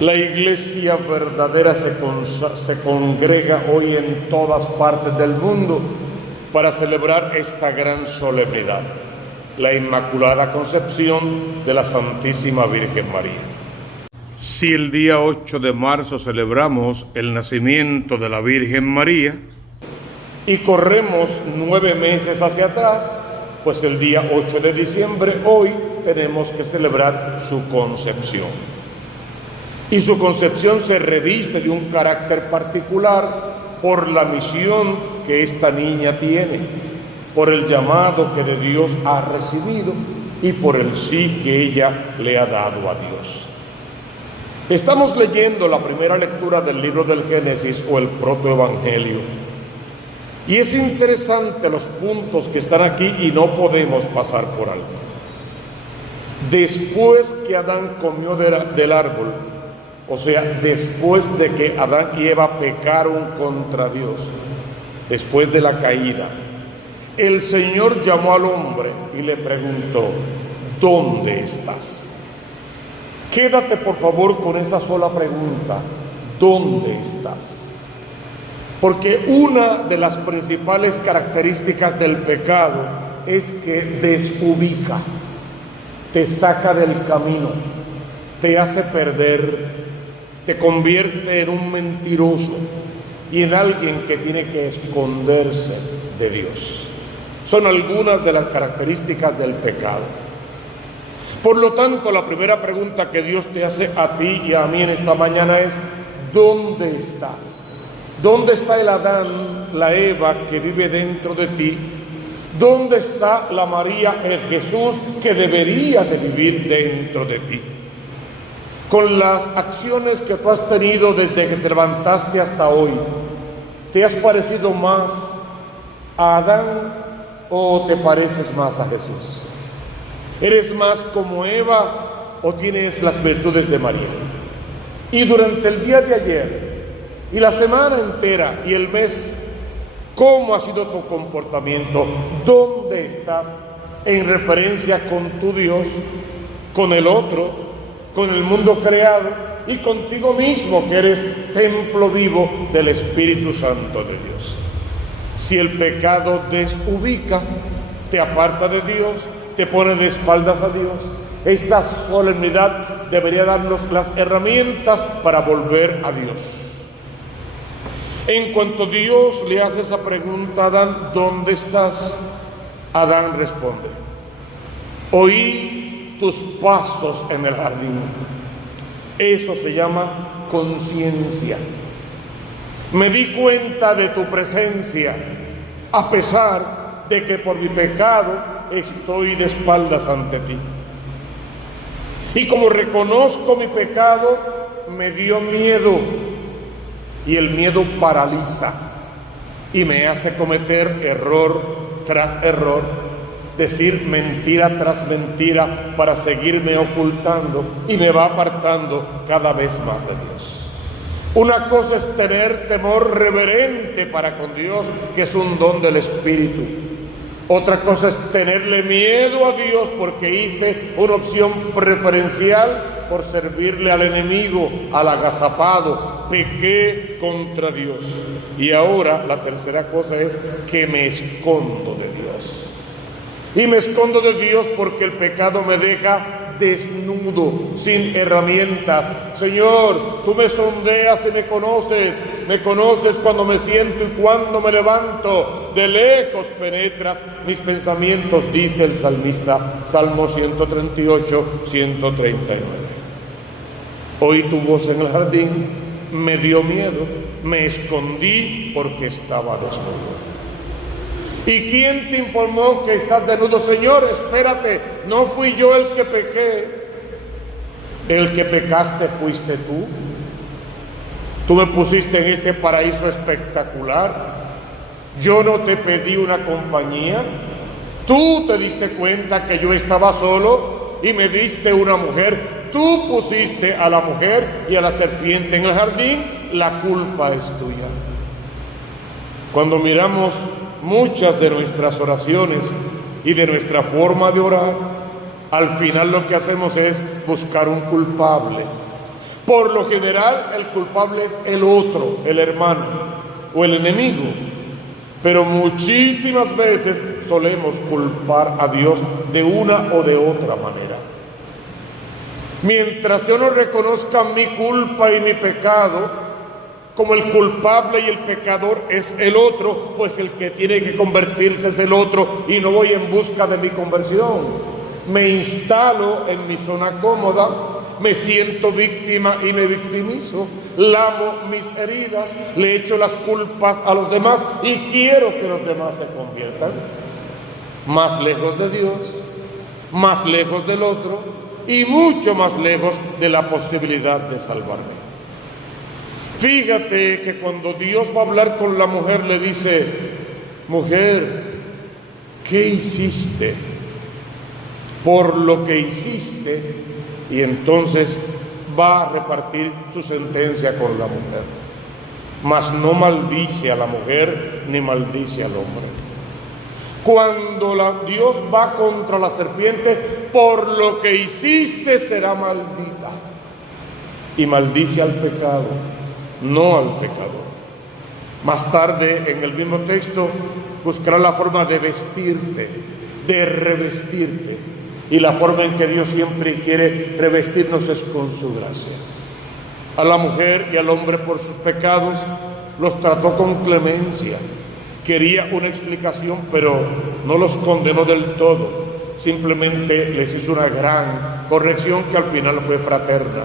La iglesia verdadera se congrega hoy en todas partes del mundo para celebrar esta gran solemnidad, la Inmaculada Concepción de la Santísima Virgen María. Si el día 8 de marzo celebramos el nacimiento de la Virgen María y corremos 9 meses hacia atrás, pues el día 8 de diciembre, hoy tenemos que celebrar su concepción. Y su concepción se reviste de un carácter particular por la misión que esta niña tiene, por el llamado que de Dios ha recibido y por el sí que ella le ha dado a Dios. Estamos leyendo la primera lectura del libro del Génesis o el protoevangelio. Y es interesante los puntos que están aquí y no podemos pasar por alto. Después que Adán comió del árbol, o sea, después de que Adán y Eva pecaron contra Dios, después de la caída, el Señor llamó al hombre y le preguntó: ¿dónde estás? Quédate por favor con esa sola pregunta: ¿dónde estás? Porque una de las principales características del pecado es que desubica, te saca del camino, te hace perder, te convierte en un mentiroso y en alguien que tiene que esconderse de Dios. Son algunas de las características del pecado. Por lo tanto, la primera pregunta que Dios te hace a ti y a mí en esta mañana es: ¿dónde estás? ¿Dónde está el Adán, la Eva que vive dentro de ti? ¿Dónde está la María, el Jesús que debería de vivir dentro de ti? Con las acciones que tú has tenido desde que te levantaste hasta hoy, ¿te has parecido más a Adán o te pareces más a Jesús? ¿Eres más como Eva o tienes las virtudes de María? Y durante el día de ayer y la semana entera y el mes, ¿cómo ha sido tu comportamiento? ¿Dónde estás en referencia con tu Dios, con el otro, con el mundo creado y contigo mismo, que eres templo vivo del Espíritu Santo de Dios? Si el pecado desubica, te aparta de Dios, te pone de espaldas a Dios, esta solemnidad debería darnos las herramientas para volver a Dios. En cuanto Dios le hace esa pregunta a Adán: ¿dónde estás?, Adán responde: oí tus pasos en el jardín. Eso se llama conciencia. Me di cuenta de tu presencia, a pesar de que por mi pecado estoy de espaldas ante ti. Y como reconozco mi pecado, me dio miedo. Y el miedo paraliza y me hace cometer error tras error, decir mentira tras mentira para seguirme ocultando, y me va apartando cada vez más de Dios. Una cosa es tener temor reverente para con Dios, que es un don del Espíritu. Otra cosa es tenerle miedo a Dios porque hice una opción preferencial por servirle al enemigo, al agazapado, pequé contra Dios. Y ahora la tercera cosa es que me escondo de Dios. Y me escondo de Dios porque el pecado me deja desnudo, sin herramientas. Señor, tú me sondeas y me conoces cuando me siento y cuando me levanto, de lejos penetras mis pensamientos, dice el salmista, Salmo 138, 139. Oí tu voz en el jardín, me dio miedo, me escondí porque estaba desnudo. ¿Y quién te informó que estás desnudo? Señor, espérate, no fui yo el que pequé. El que pecaste fuiste tú. Tú me pusiste en este paraíso espectacular. Yo no te pedí una compañía. Tú te diste cuenta que yo estaba solo y me diste una mujer. Tú pusiste a la mujer y a la serpiente en el jardín. La culpa es tuya. Cuando miramos muchas de nuestras oraciones y de nuestra forma de orar, al final lo que hacemos es buscar un culpable. Por lo general, el culpable es el otro, el hermano o el enemigo. Pero muchísimas veces solemos culpar a Dios de una o de otra manera. Mientras yo no reconozca mi culpa y mi pecado, como el culpable y el pecador es el otro, pues el que tiene que convertirse es el otro, y no voy en busca de mi conversión. Me instalo en mi zona cómoda, me siento víctima y me victimizo, lamo mis heridas, le echo las culpas a los demás y quiero que los demás se conviertan. Más lejos de Dios, más lejos del otro y mucho más lejos de la posibilidad de salvarme. Fíjate que cuando Dios va a hablar con la mujer le dice: mujer, ¿qué hiciste? Por lo que hiciste. Y entonces va a repartir su sentencia con la mujer. Mas no maldice a la mujer ni maldice al hombre. Cuando Dios va contra la serpiente, por lo que hiciste será maldita. Y maldice al pecado, no al pecador. Más tarde, en el mismo texto, buscará la forma de vestirte, de revestirte. Y la forma en que Dios siempre quiere revestirnos es con su gracia. A la mujer y al hombre por sus pecados los trató con clemencia. Quería una explicación, pero no los condenó del todo. Simplemente les hizo una gran corrección que al final fue fraterna.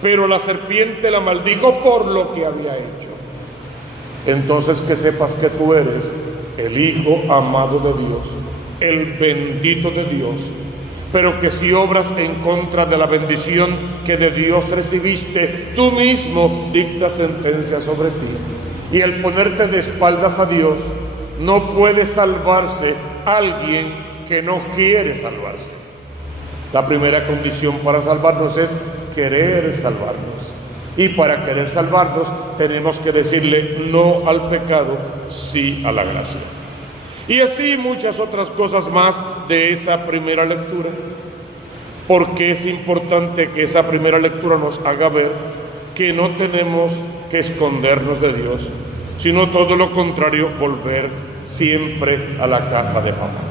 Pero la serpiente la maldijo por lo que había hecho. Entonces que sepas que tú eres el Hijo amado de Dios, el bendito de Dios, pero que si obras en contra de la bendición que de Dios recibiste, tú mismo dictas sentencia sobre ti. Y el ponerte de espaldas a Dios, no puede salvarse alguien que no quiere salvarse. La primera condición para salvarnos es querer salvarnos. Y para querer salvarnos tenemos que decirle no al pecado, sí a la gracia. Y así muchas otras cosas más de esa primera lectura, porque es importante que esa primera lectura nos haga ver que no tenemos que escondernos de Dios, sino todo lo contrario, volver siempre a la casa de papá.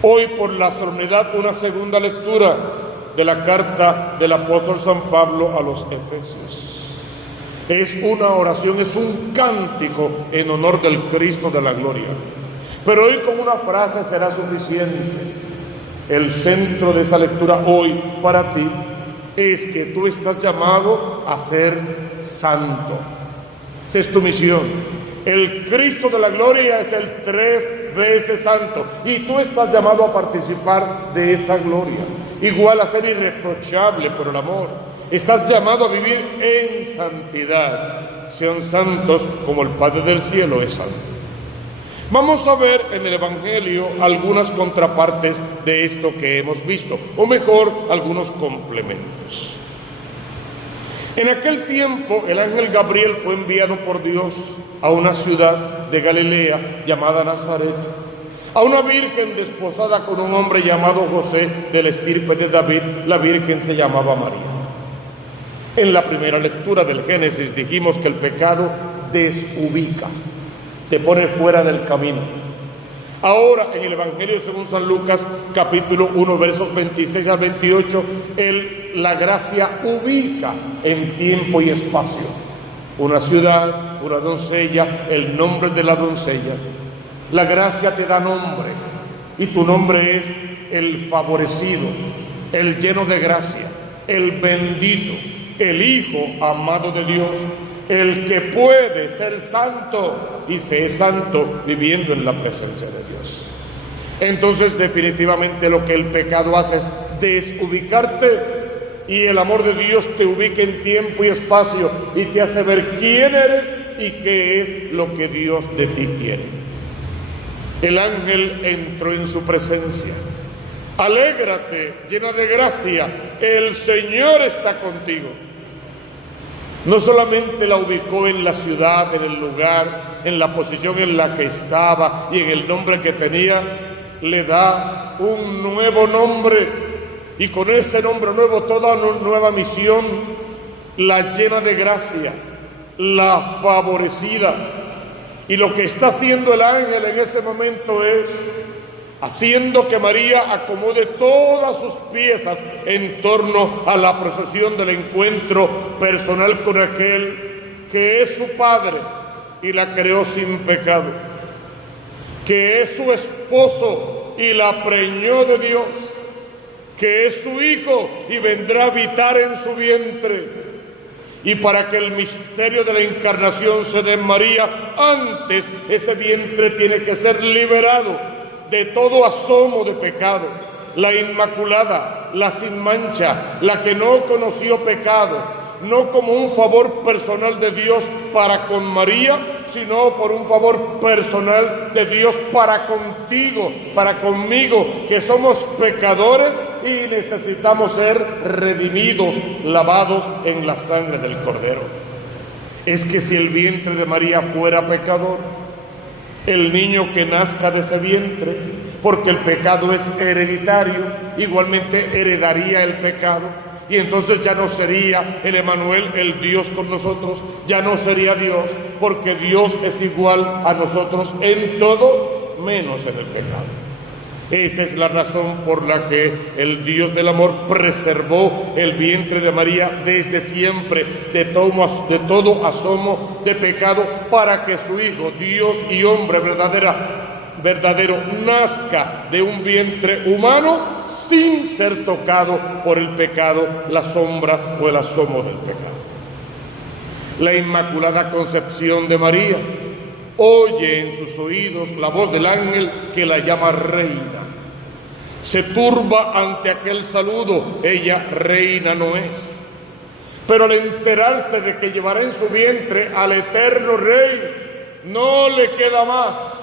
Hoy, por la solemnidad, una segunda lectura de la carta del apóstol San Pablo a los Efesios. Es una oración, es un cántico en honor del Cristo de la gloria. Pero hoy con una frase será suficiente. El centro de esa lectura hoy para ti es que tú estás llamado a ser santo. Esa es tu misión. El Cristo de la gloria es el 3 veces santo y tú estás llamado a participar de esa gloria. Igual a ser irreprochable por el amor. Estás llamado a vivir en santidad. Sean santos como el Padre del cielo es santo. Vamos a ver en el Evangelio algunas contrapartes de esto que hemos visto, o mejor, algunos complementos. En aquel tiempo, el ángel Gabriel fue enviado por Dios a una ciudad de Galilea llamada Nazaret, a una virgen desposada con un hombre llamado José, de la estirpe de David. La virgen se llamaba María. En la primera lectura del Génesis dijimos que el pecado desubica, te pone fuera del camino. Ahora en el Evangelio según San Lucas, capítulo 1, versos 26 al 28, la gracia ubica en tiempo y espacio. Una ciudad, una doncella, el nombre de la doncella. La gracia te da nombre, y tu nombre es el favorecido, el lleno de gracia, el bendito, el Hijo amado de Dios, el que puede ser santo y se es santo viviendo en la presencia de Dios. Entonces definitivamente lo que el pecado hace es desubicarte, y el amor de Dios te ubica en tiempo y espacio y te hace ver quién eres y qué es lo que Dios de ti quiere. El ángel entró en su presencia. Alégrate, llena de gracia, el Señor está contigo. No solamente la ubicó en la ciudad, en el lugar, en la posición en la que estaba y en el nombre que tenía, le da un nuevo nombre, y con ese nombre nuevo toda una nueva misión. la llena de gracia, la favorecida. Y lo que está haciendo el ángel en ese momento es haciendo que María acomode todas sus piezas en torno a la procesión del encuentro personal con aquel que es su Padre y la creó sin pecado, que es su esposo y la preñó de Dios, que es su Hijo y vendrá a habitar en su vientre. Y para que el misterio de la encarnación se dé en María, antes ese vientre tiene que ser liberado de todo asomo de pecado. La inmaculada, la sin mancha, la que no conoció pecado, no como un favor personal de Dios para con María, sino por un favor personal de Dios para contigo, para conmigo, que somos pecadores y necesitamos ser redimidos, lavados en la sangre del Cordero. Es que si el vientre de María fuera pecador, el niño que nazca de ese vientre, porque el pecado es hereditario, igualmente heredaría el pecado. Y entonces ya no sería el Emanuel, el Dios con nosotros, ya no sería Dios, porque Dios es igual a nosotros en todo, menos en el pecado. Esa es la razón por la que el Dios del amor preservó el vientre de María desde siempre, de todo asomo de pecado, para que su Hijo, Dios y hombre verdadero, nazca de un vientre humano sin ser tocado por el pecado, la sombra o el asomo del pecado. La Inmaculada Concepción de María oye en sus oídos la voz del ángel que la llama reina. Se turba ante aquel saludo, ella reina no es. Pero al enterarse de que llevará en su vientre al eterno Rey, no le queda más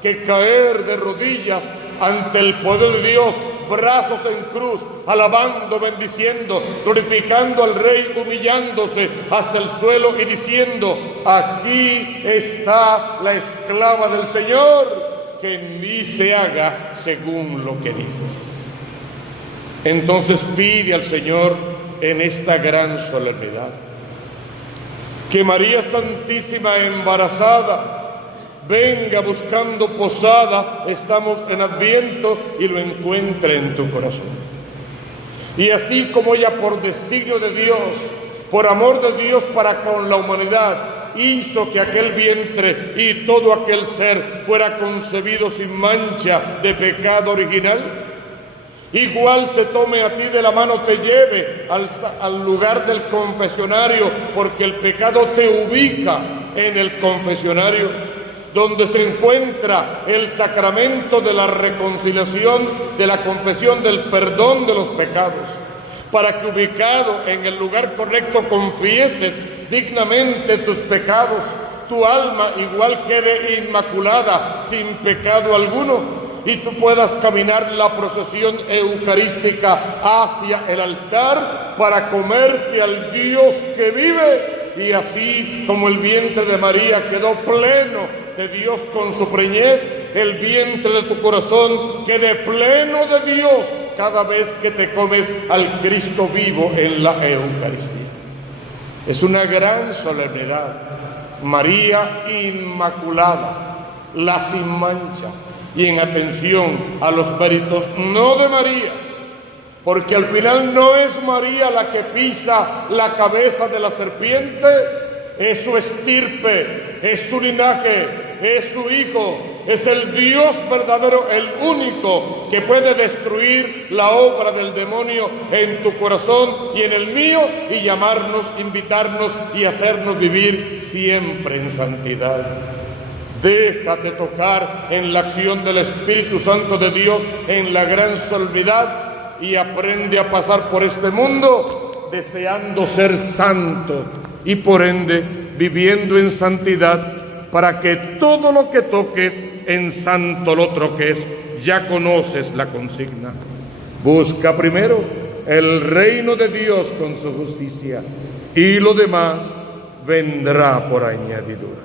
que caer de rodillas ante el poder de Dios, brazos en cruz, alabando, bendiciendo, glorificando al Rey, humillándose hasta el suelo y diciendo: aquí está la esclava del Señor, que en mí se haga según lo que dices. Entonces pide al Señor en esta gran solemnidad que María Santísima embarazada venga buscando posada, estamos en Adviento, y lo encuentre en tu corazón. Y así como ella, por designio de Dios, por amor de Dios para con la humanidad, hizo que aquel vientre y todo aquel ser fuera concebido sin mancha de pecado original, igual te tome a ti de la mano, te lleve al lugar del confesionario, porque el pecado te ubica en el confesionario, donde se encuentra el sacramento de la reconciliación, de la confesión, del perdón de los pecados, para que ubicado en el lugar correcto confieses dignamente tus pecados, tu alma igual quede inmaculada, sin pecado alguno, y tú puedas caminar la procesión eucarística hacia el altar para comerte al Dios que vive. Y así como el vientre de María quedó pleno de Dios con su preñez, el vientre de tu corazón quede pleno de Dios cada vez que te comes al Cristo vivo en la Eucaristía. Es una gran solemnidad. María Inmaculada, la sin mancha. Y en atención a los méritos no de María, porque al final no es María la que pisa la cabeza de la serpiente, es su estirpe, es su linaje, es su Hijo, es el Dios verdadero, el único que puede destruir la obra del demonio en tu corazón y en el mío, y llamarnos, invitarnos y hacernos vivir siempre en santidad. Déjate tocar en la acción del Espíritu Santo de Dios en la gran solemnidad y aprende a pasar por este mundo deseando ser santo y por ende viviendo en santidad, para que todo lo que toques en santo lo troques. Ya conoces la consigna. Busca primero el reino de Dios con su justicia, y lo demás vendrá por añadidura.